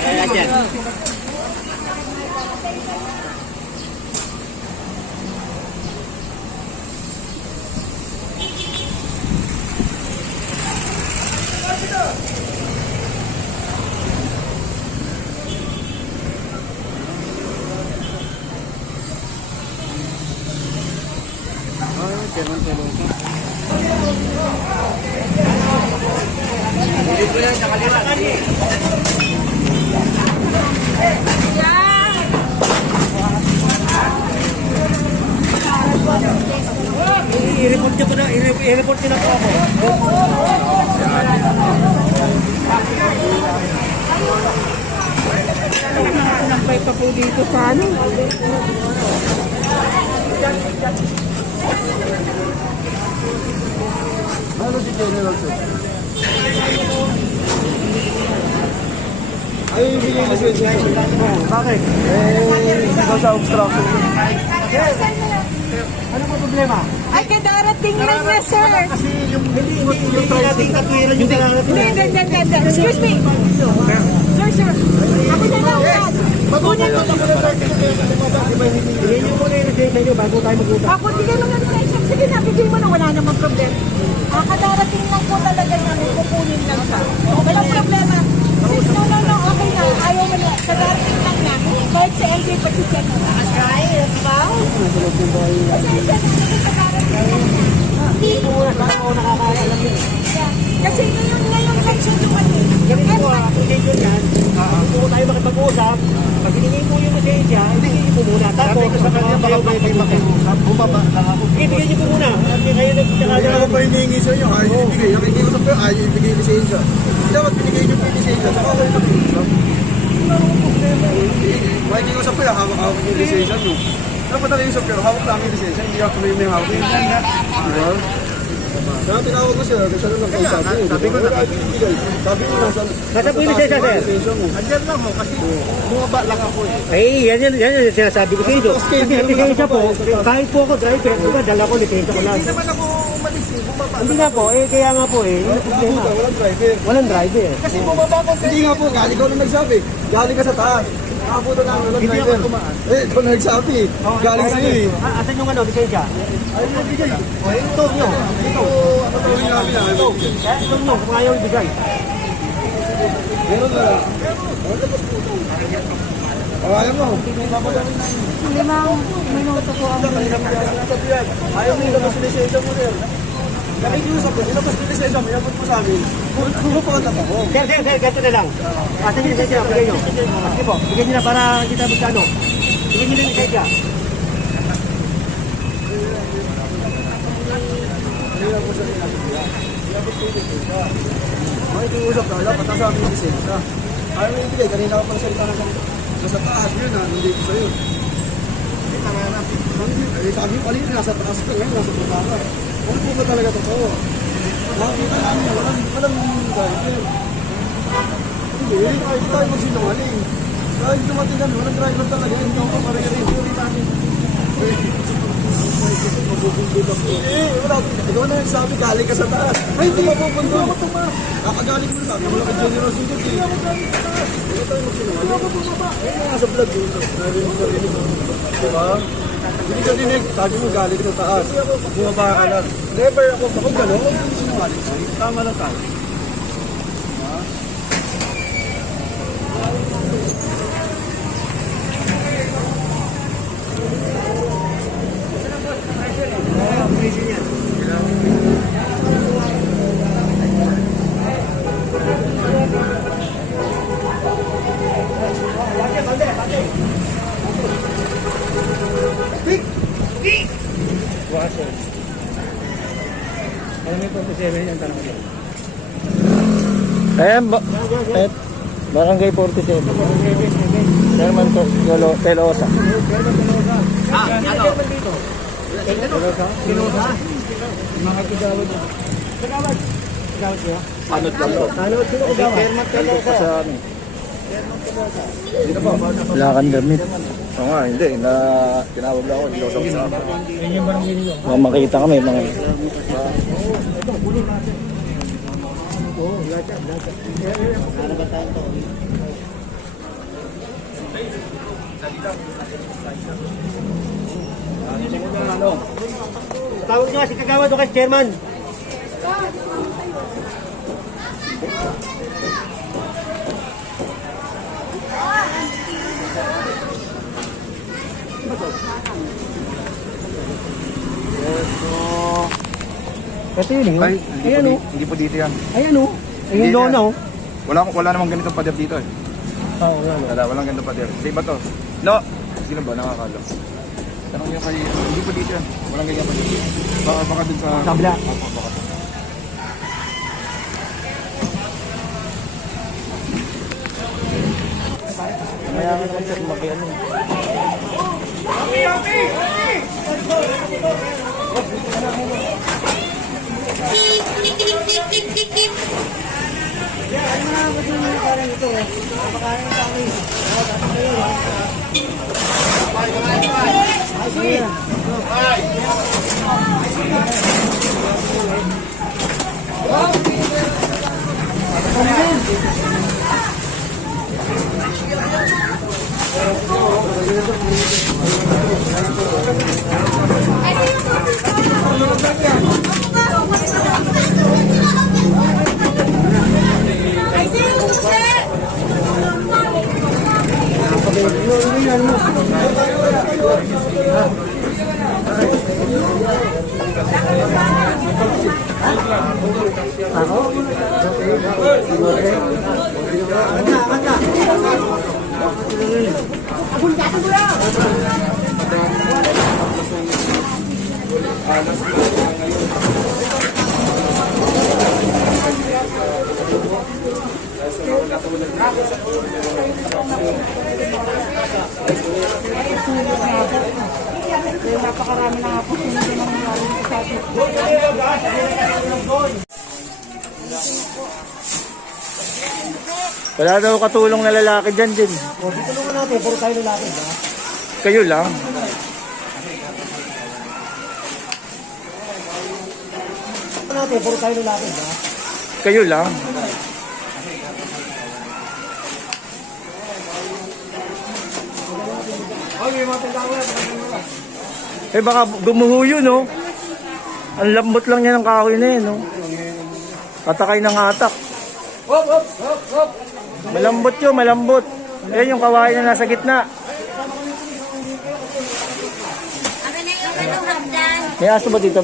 Ayan dyan. I-report niyo po na, i-report niyo na po ako. Nambay pa po dito sa ano. Ano si General sir? Ay, bigay na siya. Bakit? Ikaw sa obstruction. Ano po problema? Ay, kadarating lang niya, sir. Kasi yung hindi natin katwiran yung darating. Hindi. Excuse me. Sir. Ako na lang yan. Magunin mo na Bigyan niyo muna yung lisensya niyo bago tayo mag-utang. Ako, bigay mo ng lisensya. Sige na, bigay mo na. Wala namang problem. Kadarating lang po talaga namin. Kukunin lang siya. Walang problema. No. Okay na. Ayaw mo na. Kadarating lang niya. Kahit sa LJ pati siya na. Ay, wow. Pasensya na. Kadarating lang niya. Hindi po muna sana ako nakakaalam yun. Kasi ngayon lang siya dumating. Ganito po procedure yan. Hindi po tayo makipag-usap. Pag hiningi po yung lisensya, ibigay niyo po muna. Tapos, sa kanya baka pwede makiusap. Bumaba lang ako. ibigay niyo po muna. At kayo Hindi ako pa hinihingi sa inyo. Ayaw ibigay. Nakikiusap ko, ayaw ibigay yung lisensya. Dapat binigay niyo po yung lisensya. Saka ako yung nakikiusap. Makikiusap ko, hawak-hawak yung lisensya niyo. Dapat nakikiusap pero hawak lang yung lisensya. Hindi ako may hawak. Diba? Kaya tinawag ko siya, kasi lang kausap ko. Sabi ko na. Sabi mo nasa... Nasa po yung lisensya, sir? Andyan lang mo, kasi bumaba lang ako eh. Ay, yan yung sinasabi ko sa inyo. Kasi ang lisensya po, kahit po ako driver, dala ko lisensya ko lang. Hindi naman ako umalis eh, bumaba. Hindi nga po, kaya nga po yung problema. Walang driver. Walang driver. Kasi bumaba ko. Hindi nga po, galing ko nung nagsabi. Galing ka sa taas. Nakabuto na ang walang Hindi driver. ako tumaan. Ikaw na nagsabi. Galing sa iyo eh. Asan yung lisensya? Ay, nabigay. Ito nyo. Ito, ano tawagin namin na? Ito. Ito nyo, kung ayaw ibigay. Meron na lang. Ayaw mo. 5 minuto po ang Ayaw mo ilabas yung lisensya mo rin. Nakikiusap ko, ilabas yung lisensya mo, ilabas mo sa amin. Pumupunta ako. Sir, ganito na lang. Asan yung lisensya? Bigay nyo. Sige po, bigay nyo na para kita magkano. Bigay nyo na yung lisensya. Makikiusap na, dapat nasa amin yung lisensya. Ayaw mo ibigay, kanina ka pala salita na ganito. Nasa taas yun na, nandito sa'yo. Sabi ko kanina, nasa taas ka ngayon, nasa baba ka. Ano po ba talaga totoo? Nakakita namin, walang driver. Hindi, kahit tayo magsinungaling. Kahit dumating kami, walang driver talaga. Hindi ako maririnig. Wala. Ikaw na nagsabi, galing ka sa taas. Ay, hindi mapupunta. Hindi ako tumaas. Kakagaling mo sabi, wala ka general sinod. Hindi ako galing sa taas. Hindi tayo magsinungaling. Hindi ako bumaba. Ay, nasa vlog yun. Narinig mo. Diba? Hindi ka dinig. Sabi mo, galing ka sa taas. Bumaba ka lang. Never ako. Kapag gano'n, huwag mo sinungaling sa'yo. Tama lang tayo. Alam mo yung 47 yung tanong ko. Ayan, Barangay 47. Chairman Pelosa. Ano? Pilosa? Mga kagawad niya. Kagawad? Kagawad siya? Anot lang po. Ano? Sino kagawad? Chairman Pelosa. Sa amin. Wala kang damit. Oo nga, hindi. Tinawag lang ako. Hindi ako sa Yan yung barangay niyo. makita kami. Mga... Ito, huli natin. Oo, lahat yan. Ano ba tayo ito? Tawag nyo nga si Kagawa doon kay chairman. Ito yun eh. Ay, Ayan o. hindi po dito yan. Ayan o. Ayun Hindi doon yan. o. Wala namang ganitong pader dito eh. Oo nga. Walang ganitong pader. Sa iba to. No! Sino ba? Nakakalo. Tanong nyo kay... Hindi po dito yan. Walang ganyan pader. Baka dun sa... Kabla. Baka. Kaya nga naman sir, ano. Napakarami na nga po sinunod ng mga sa atin. Wala daw katulong na lalaki dyan din. O, tutulungan natin. Puro tayo lalaki. Ba? Kayo lang. Natin. Puro tayo lalaki. Ba? Kayo lang. Eh baka gumuho yun, no? Ang lambot lang niya ng kahoy na yun, no? Katakay ng atak. Malambot yun, malambot. Ayan yung kawain na nasa gitna. May aso ba dito?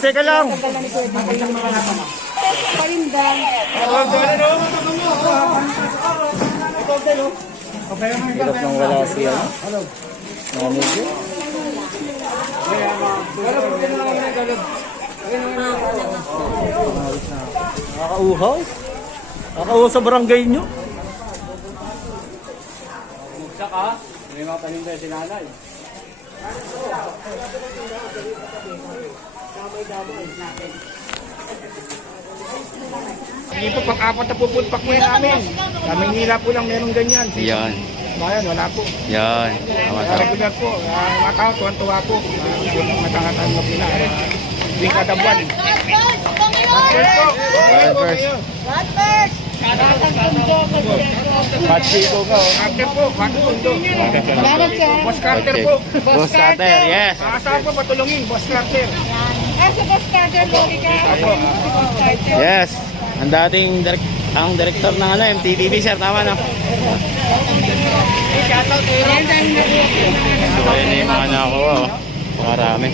Teka lang. Hirap nang wala siya. Manager. Nakakauhaw. Nakakauhaw sa barangay nyo. Saka, may mga paninda si nanay. Hindi po, pang-apat na pupunpak po yan namin. Sa Maynila po lang meron ganyan. Yan. Bayan, wala po. Yan. Regular po. Mga tao, tuwan-tuwa po. Nagkakatanggap nila. Hindi kada buwan. First. Patsi ko ko. Carter po, Matundo. Boss Carter po. Boss Carter, yes. Maasahan po patulungin, Boss Carter. Sa Boss Carter, Lorica. Yes. Ang dating ang director ng MTTV, sir, tama na. So, ayun na yung mga nakuha. Marami.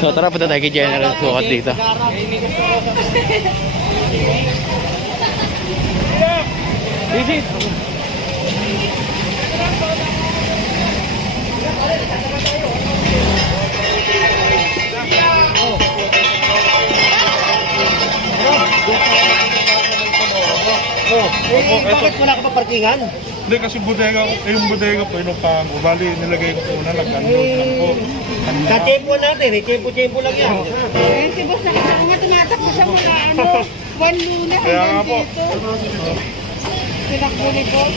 So, tara, punta tayo kay General Sukat dito. Visit. Bakit wala ka pa parkingan? Hindi kasi bodega, yung bodega po, inupahan ko. Bali, nilagay ko po na nag-unload lang po. Sa-tempo natin, tempo lang yan. Si Boss nakita ko nga tumatakbo siya mula Juan Luna Kaya nga hanggang po. dito. Tinakbo ni Boss.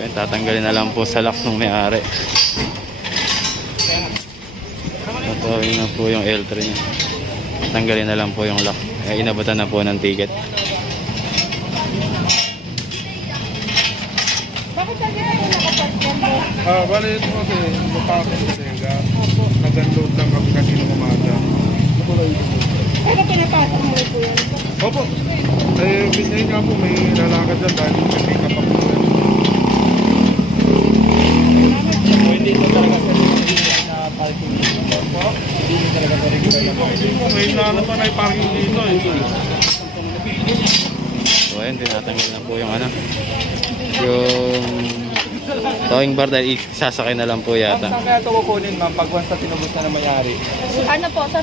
Ayan, tatanggalin na lang po sa lock ng may-ari. Tatawin na po yung L3 niya. Tanggalin na lang po yung lock. Inabutan na po ng ticket. Bakit lagi na po nakapark yan, boss? Bali ito kasi mapakang bodega. Nag-unload lang kami kanina umaga. Ano pinapasok mo rin po yan? Opo. Binay nga po may lalakad dyan dahil may pick up ako. Hindi ko talaga sa na parking dito. Hindi ko talaga sa regular na parking. May naman ay parking dito eh. So ayun, tinatanggal na po yung ano, yung towing bar dahil isasakay na lang po yata. Saan kaya ito kukunin ma'am pag once na tinubos na ng may-ari? Ano po, sa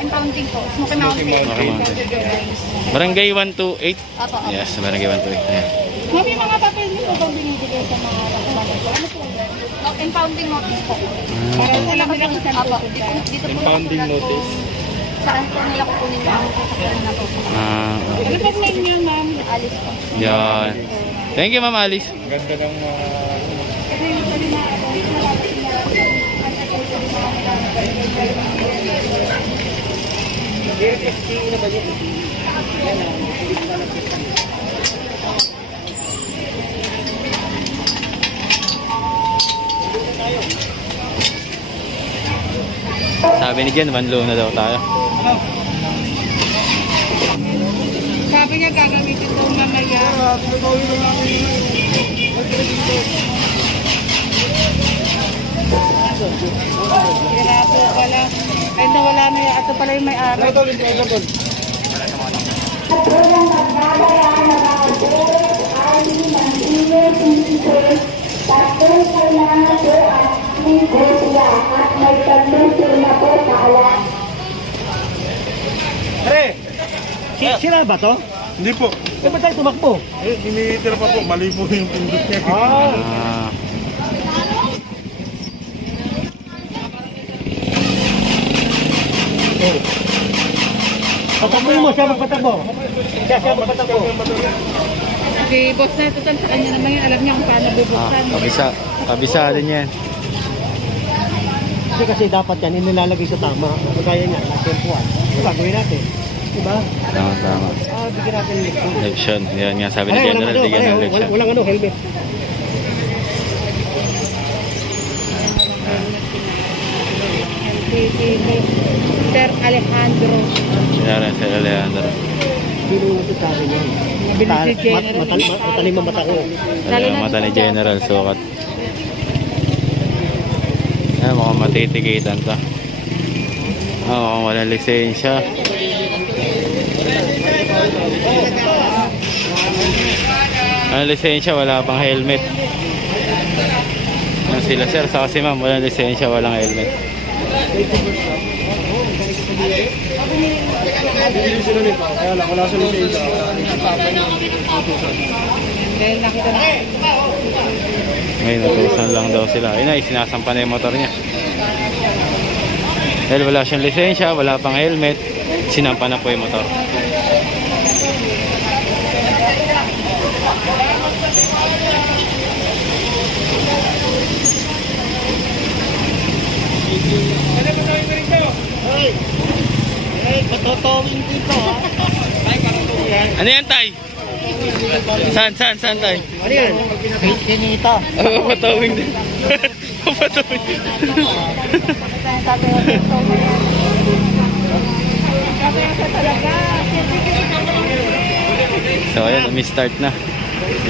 impounding po, Smoky Mountain. Smoky Mountain. Barangay 128. Apo, apo. Yes, Barangay 128. Ayan. May mga papel niyo po bang binibigay sa mga kasamahan po? Ano po yan? Impounding notice po. Para po lang nila kung saan po. Dito po impounding notice. Saan po nila kukunin yung sasakyan na po. Ano po name niyo, ma'am? Alice po. Yan. Thank you, Ma'am Alice. Ganda ng Kasi yung sabi na Sabi ni Jen, one low na daw tayo. sabi niya gagamitin daw mamaya. Kaya po pala. Ay nawala na yun. Ito pala yung may-ari. Sira ba to? Hindi po. Eh, ba't tayo tumakbo? Iniitira pa po. Mali po yung pindot niya. Ah, Patakbo mo, siya magpatakbo. Siya magpatakbo. Si boss na total sa kanya naman yun. Alam niya kung paano bubuksan. kabisa din yan. Kasi dapat yan, inilalagay sa tama. Kung kaya niya, natempuan. Ito gagawin natin. Diba? Tama. Bigyan natin leksyon. Leksyon. Yan nga sabi ni General, bigyan ng leksyon. Walang helmet. Si Sir Alejandro. Yan, Sir Alejandro. Sino yung nagsasabi niya? Mabilis si General. Matalim ang mata ko. Ano yung mata ni General, sukat. Ayan, mukhang matitikitan to. Mukhang walang lisensya. Ang lisensya, wala pang helmet. Yan sila sir, saka si ma'am, walang lisensya, walang helmet. Kaya lang, wala sa lisensya. Dahil nakita na. Ngayon, natusan lang daw sila. Ayun na, sinasampa na yung motor niya. Dahil wala siyang lisensya, wala pang helmet, sinampa na po yung motor. Patotongin dito ha. Ano yan, tay? Saan, tay? Ano yan? Kinita. Oo, patawing din. Patawing din. So ayan, umi-start na.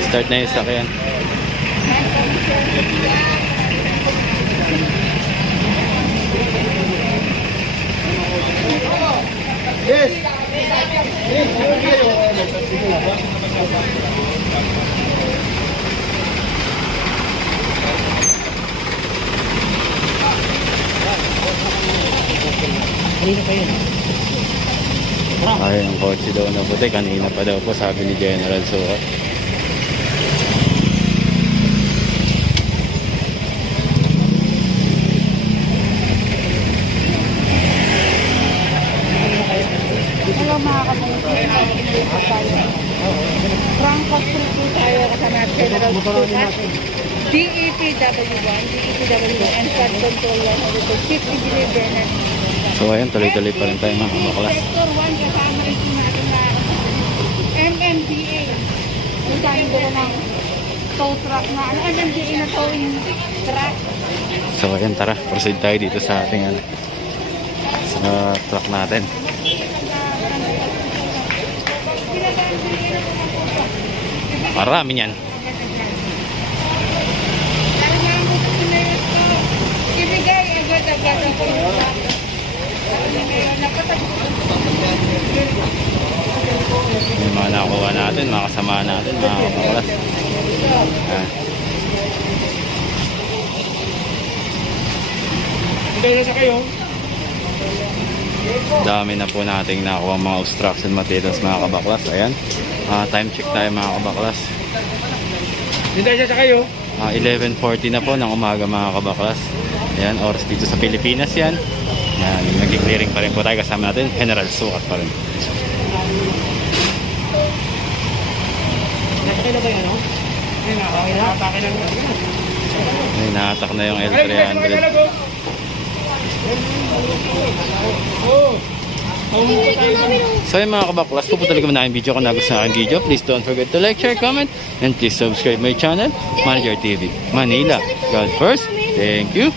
Start na yung sakyan. Yes! Kanina pa yun. Ay, ang kotse daw na puti. Kanina pa daw po, sabi ni General Suot. Hello mga kapatid. Franco Street po tayo kasama natin. General Suot. DEPW1, and flood control 1 over to Chief Engineer Bernard. So ayan, tuloy-tuloy pa rin tayo mga kabaklas. Sector 1, kasama rin po natin na MMDA. Yung tayo doon ng tow truck na, MMDA na towing truck. So ayan, tara, proceed tayo dito sa ating ano, sa truck natin. Marami yan. Ibigay agad-agad ako. Yung mga nakuha natin, mga kasama natin, mga kabaklas. Ayan. Dami na po nating nakuha mga obstruction materials mga kabaklas. Ayan. Time check tayo mga kabaklas. Hintay siya sa kayo. 11:40 na po ng umaga mga kabaklas. Ayan, oras dito sa Pilipinas yan. Ayan, nag-clearing pa rin po tayo kasama natin. General Sukat pa rin. Nakakay na ba yan, no? Ay, nakakay na. Nakakay na. Ayan, nahatak na yung L300. So yun mga kabaklas, pupunta ko na ang video kung nagustuhan ang video. Please don't forget to like, share, comment, and please subscribe my channel, Manager TV Manila. God first. Thank you.